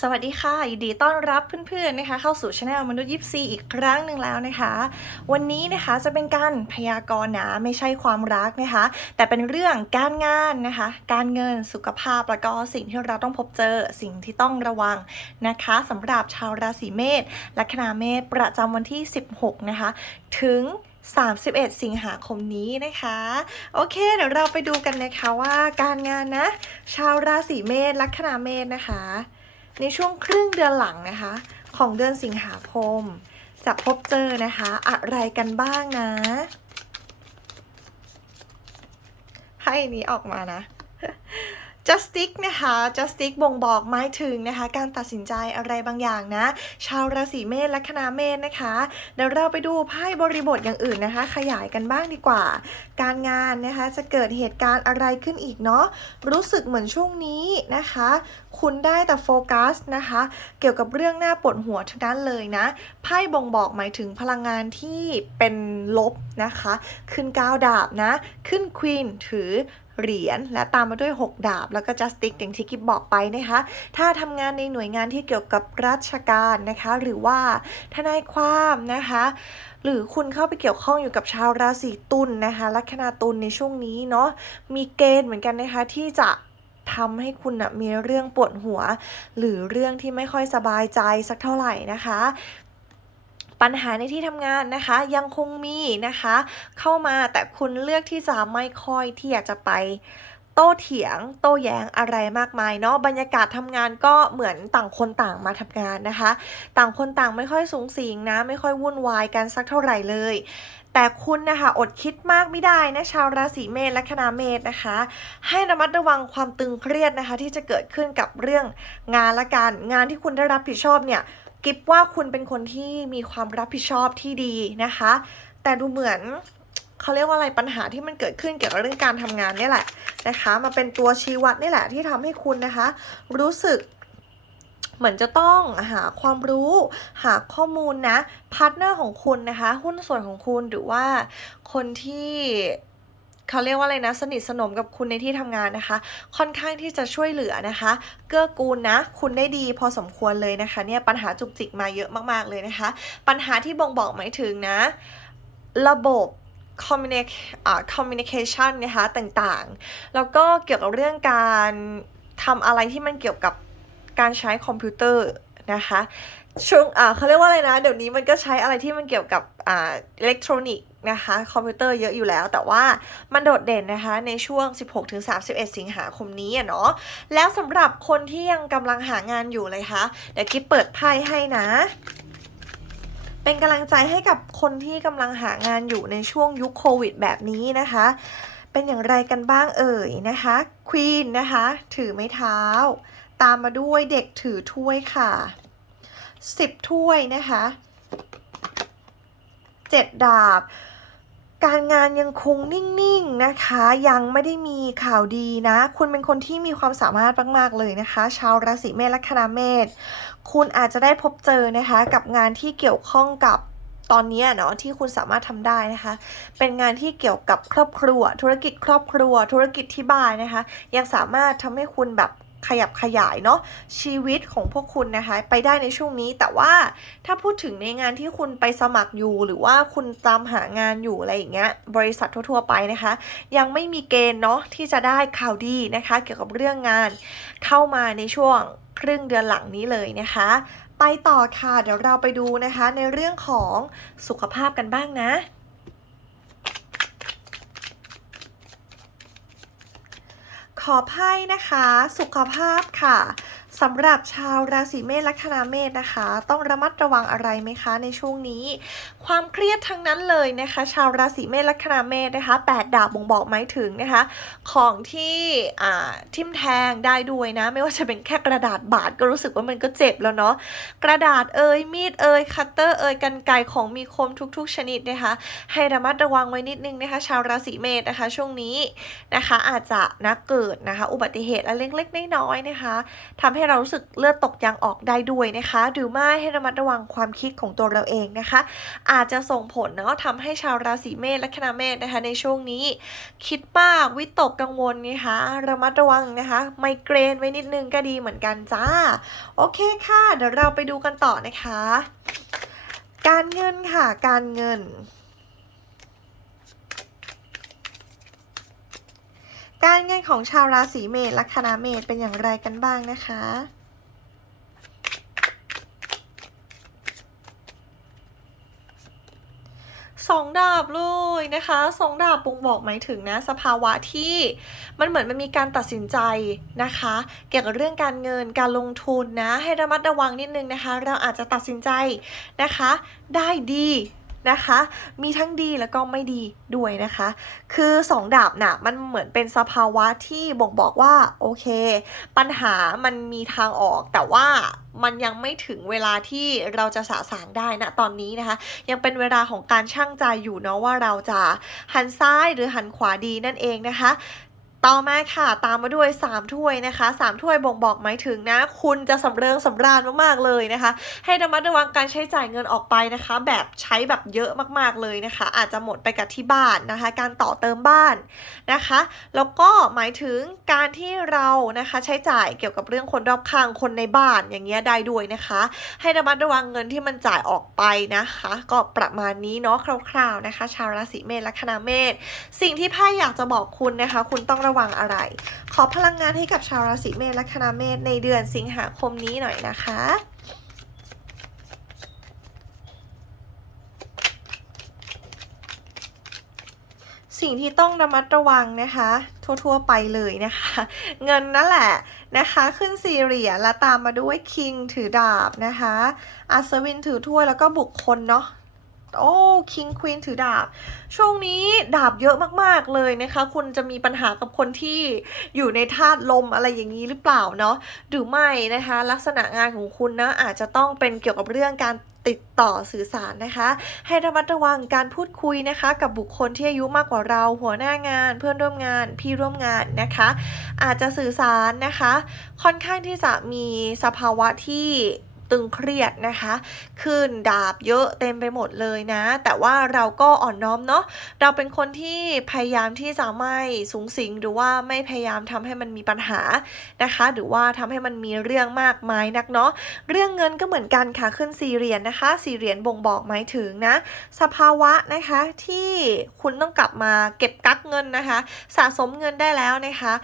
สวัสดีค่ะยินดีต้อนรับเพื่อนๆนะคะเข้าสู่ช anel มนุษย์ยิปซีอีกครั้งหนึ่งแล้วนะคะ วันนี้นะคะจะเป็นการพยากรณ์นะไม่ใช่ความรักนะคะ แต่เป็นเรื่องการงานนะคะ การเงินสุขภาพแล้วก็สิ่งที่เราต้องพบเจอสิ่งที่ต้องระวังนะคะสำหรับชาวราศีเมษลัคนาเมษประจำวันที่ 16 นะคะ ถึง31 สิงหาคมนี้นะคะ โอเค เดี๋ยวเราไปดูกันนะคะว่าการงานนะ ชาวราศีเมษลัคนาเมษนะคะ ในช่วงครึ่งเดือนหลังนะคะ ของเดือนสิงหาคม จะพบเจอนะคะ อะไรกันบ้างนะให้นี้ออกมานะ justic นะคะ justic บ่งบอกหมายถึงนะคะ การตัดสินใจอะไรบางอย่างนะ ชาวราศีเมษลัคนาเมษนะคะ เดี๋ยวเราไปดูไพ่บริบทอย่างอื่นนะคะ ขยายกันบ้างดีกว่า การงานนะคะจะเกิดเหตุการณ์อะไรขึ้นอีกเนาะรู้สึกเหมือนช่วงนี้นะคะ คุณได้แต่โฟกัสนะคะ เกี่ยวกับเรื่องหน้าปวดหัวทั้งนั้นเลยนะไพ่บ่งบอกหมายถึงพลังงานที่เป็นลบนะคะ ขึ้นก้าวดาบนะ ขึ้นควีนถือ เหรียญและตามมาด้วย 6 ดาบ แล้วก็จัสติกอย่างที่กิบบอกไปนะคะถ้าทำงานในหน่วยงานที่เกี่ยวกับราชการนะคะหรือว่าทนายความนะคะหรือคุณเข้าไปเกี่ยวข้องอยู่กับชาวราศีตุลนนะคะลัคนาตุลในช่วงนี้เนาะมีเกณฑ์เหมือนกันนะคะที่จะทำให้คุณนะมีเรื่องปวดหัว หรือเรื่องที่ไม่ค่อยสบายใจสักเท่าไหร่นะคะ ปัญหาในที่ทำงานนะคะ ยังคงมีนะคะ เข้ามาแต่คุณเลือกที่จะไม่ค่อยที่อยากจะไปโต้เถียง โต้แย้งอะไรมากมายเนาะบรรยากาศทำงานก็เหมือนต่างคนต่างมาทำงานนะคะ ต่างคนต่างไม่ค่อยสูงสิงนะ ไม่ค่อยวุ่นวายกันสักเท่าไหร่เลย แต่คุณนะคะอดคิดมากไม่ได้นะชาวราศีเมษและคณาเมษนะคะ ให้ระมัดระวังความตึงเครียดนะคะ ที่จะเกิดขึ้นกับเรื่องงานละกันงานที่คุณได้รับผิดชอบเนี่ย กิบว่าคุณเป็นคนที่มีความรับผิดชอบที่ดีนะคะ แต่ดูเหมือนเขาเรียกว่าอะไรปัญหาที่มันเกิดขึ้นเกี่ยวกับเรื่องการทำงานนี่แหละนะคะ มาเป็นตัวชี้วัดนี่แหละที่ทำให้คุณนะคะ รู้สึกเหมือนจะต้องหาความรู้หาข้อมูลนะพาร์ทเนอร์ของคุณนะคะ หุ้นส่วนของคุณหรือว่าคนที่ เขาเรียกว่าอะไรนะ สนิทสนมกับคุณในที่ทำงานนะคะ ค่อนข้างที่จะช่วยเหลือนะคะ เกื้อกูลนะ คุณได้ดีพอสมควรเลยนะคะ เนี่ยปัญหาจุกจิกมาเยอะมากๆเลยนะคะ ปัญหาที่บ่งบอกหมายถึงนะ ระบบ communication นะคะต่างๆ แล้วก็เกี่ยวกับเรื่องการทำอะไรที่มันเกี่ยวกับการใช้คอมพิวเตอร์นะคะช่วงเขาเรียกว่าอะไรนะ เดี๋ยวนี้มันก็ใช้อะไรที่มันเกี่ยวกับอ่าอิเล็กทรอนิกส์ นะคะคอมพิวเตอร์เยอะอยู่แล้ว แต่ว่ามันโดดเด่นนะคะในช่วง 16-31 สิงหาคมนี้อะเนาะแล้วสำหรับคนที่ยังกำลังหางานอยู่เลยคะเดี๋ยวกิ๊บเปิดไพ่ให้นะ เป็นกำลังใจให้กับคนที่กำลังหางานอยู่ในช่วงยุคโควิดแบบนี้นะคะ เป็นอย่างไรกันบ้างเอ่ยนะคะควีนนะคะ ถือไม้เท้า ตามมาด้วยเด็กถือถ้วยค่ะสิบถ้วยนะคะเจ็ดดาบ การงานยังคงนิ่งๆนะคะ ยังไม่ได้มีข่าวดีนะ คุณเป็นคนที่มีความสามารถมากๆเลยนะคะ ชาวราศีเมษและคณาเมษคุณอาจจะได้พบเจอนะคะ กับงานที่เกี่ยวข้องกับตอนนี้เนาะที่คุณสามารถทำได้นะคะ เป็นงานที่เกี่ยวกับครอบครัว ธุรกิจครอบครัว ธุรกิจที่บ้านนะคะ ยังสามารถทำให้คุณแบบ ขยับขยายเนาะชีวิตของพวกคุณนะคะไปได้ในช่วงนี้ แต่ว่าถ้าพูดถึงในงานที่คุณไปสมัครอยู่หรือว่าคุณตามหางานอยู่อะไรอย่างเงี้ยบริษัททั่วๆไปนะคะ ยังไม่มีเกณฑ์เนาะที่จะได้ข่าวดีนะคะ เกี่ยวกับเรื่องงานเข้ามาในช่วงครึ่งเดือนหลังนี้เลยนะคะ ไปต่อค่ะเดี๋ยวเราไปดูนะคะในเรื่องของสุขภาพกันบ้างนะ ขอไพ่นะคะ สุขภาพค่ะ สำหรับชาวราศีเมษและคณาเมษนะคะ ต้องระมัดระวังอะไรไหมคะ ในช่วงนี้ ความเครียดทั้งนั้นเลยนะคะ ชาวราศีเมษและคณาเมษนะคะแปดดาบบ่งบอกหมายถึงนะคะ ของที่อ่าทิ่มแทงได้ด้วยนะ ไม่ว่าจะเป็นแค่กระดาษบาดก็รู้สึกว่ามันก็เจ็บแล้วเนาะกระดาษเอ่ยมีดเอ่ยคัตเตอร์เอ่ยกันไกของมีคมทุก ๆ ชนิดนะคะ ให้ระมัดระวังไว้นิดนึงนะคะ ชาวราศีเมษนะคะ ช่วงนี้นะคะ อาจจะนะเกิดนะคะ อุบัติเหตุอะไรเล็กๆน้อยๆนะคะทำให้ให้เรารู้สึกเลือดตกยางออกได้ด้วยนะคะ หรือไม่ให้ระมัดระวังความคิดของตัวเราเองนะคะ อาจจะส่งผลเนาะทำให้ชาวราศีเมษและคณะเมษนะคะ ในช่วงนี้ คิดมากวิตกกังวลนะคะระมัดระวังนะคะ ไมเกรนไว้นิดนึงก็ดีเหมือนกันจ้า โอเคค่ะ เดี๋ยวเราไปดูกันต่อนะคะ การเงินค่ะการเงิน การเงินของชาวราศีเมษละคณะเมษเป็นอย่างไรกันบ้างนะคะ สองดาบเลยนะคะสองดาบบ่งบอกหมายถึงนะ สภาวะที่มันเหมือนมันมีการตัดสินใจนะคะ เกี่ยวกับเรื่องการเงินการลงทุนนะ ให้ระมัดระวังนิดนึงนะคะ เราอาจจะตัดสินใจนะคะ ได้ดี นะคะ มีทั้งดีแล้วก็ไม่ดีด้วยนะคะ คือสองดาบน่ะมันเหมือนเป็นสภาวะที่บ่งบอกว่าโอเค ปัญหามันมีทางออกแต่ว่ามันยังไม่ถึงเวลาที่เราจะสะสางได้นะตอนนี้นะคะ ยังเป็นเวลาของการช่างใจอยู่เนาะว่าเราจะหันซ้ายหรือหันขวาดีนั่นเองนะคะ ต่อมาค่ะ ตามมาด้วย 3 ถ้วยนะคะ3ถ้วยบ่งบอกหมายถึงนะ คุณจะสำเริงสำราญมากๆเลยนะคะ ให้ระมัดระวังการใช้จ่ายเงินออกไปนะคะ แบบใช้แบบเยอะมากๆเลยนะคะ อาจจะหมดไปกับที่บ้านนะคะ การต่อเติมบ้านนะคะ แล้วก็หมายถึงการที่เรานะคะใช้จ่ายเกี่ยวกับเรื่องคนรอบข้างคนในบ้านอย่างเงี้ยได้ด้วยนะคะ ให้ระมัดระวังเงินที่มันจ่ายออกไปนะคะ ก็ประมาณนี้เนาะคร่าว ๆนะคะ ชาวราศีเมษและคณะเมษสิ่งที่ไพ่อยากจะบอกคุณนะคะ คุณต้องระวังอะไร ขอพลังงานให้กับชาวราศีเมษและคณะเมษในเดือนสิงหาคมนี้หน่อยนะคะสิ่งที่ต้องระมัดระวังนะคะ ทั่วๆไปเลยนะคะ เงินนั่นแหละนะคะ ขึ้นสี่เรียและตามมาด้วยคิงถือดาบนะคะอัศวินถือถ้วยแล้วก็บุคคลเนาะ โอ้คิงควีนถือดาบ ช่วงนี้ดาบเยอะมากๆเลยนะคะ คุณจะมีปัญหากับคนที่อยู่ในธาตุลมอะไรอย่างนี้หรือเปล่าเนาะหรือไม่นะคะ ลักษณะงานของคุณนะอาจจะต้องเป็นเกี่ยวกับเรื่องการติดต่อสื่อสารนะคะ ให้ระมัดระวังการพูดคุยนะคะ กับบุคคลที่อายุมากกว่าเรา หัวหน้างาน เพื่อนร่วมงาน พี่ร่วมงานนะคะ อาจจะสื่อสารนะคะ ค่อนข้างที่จะมีสภาวะที่ ตึงเครียดนะคะ ขึ้นดาบเยอะเต็มไปหมดเลยนะ แต่ว่าเราก็อ่อนน้อมเนาะเราเป็นคนที่พยายามที่จะไม่สูงสิงหรือว่าไม่พยายามทำให้มันมีปัญหานะคะ หรือว่าทำให้มันมีเรื่องมากมายนักเนาะเรื่องเงินก็เหมือนกันค่ะขึ้นสี่เหรียญนะคะสี่เหรียญบ่งบอกหมายถึงนะ สภาวะนะคะที่คุณต้องกลับมาเก็บกักเงินนะคะ สะสมเงินได้แล้วนะคะ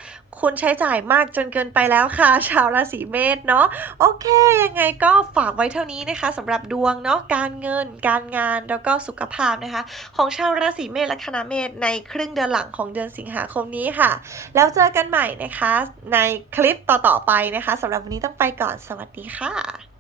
คุณใช้จ่ายมากจนเกินไปแล้วค่ะ ชาวราศีเมษเนาะโอเค ยังไงก็ฝากไว้เท่านี้นะคะสำหรับดวงเนาะการเงิน การงานแล้วก็สุขภาพนะคะ ของชาวราศีเมษและคณะเมษในครึ่งเดือนหลังของเดือนสิงหาคมนี้ค่ะ แล้วเจอกันใหม่นะคะ ในคลิปต่อๆไปนะคะสำหรับวันนี้ต้องไปก่อนสวัสดีค่ะ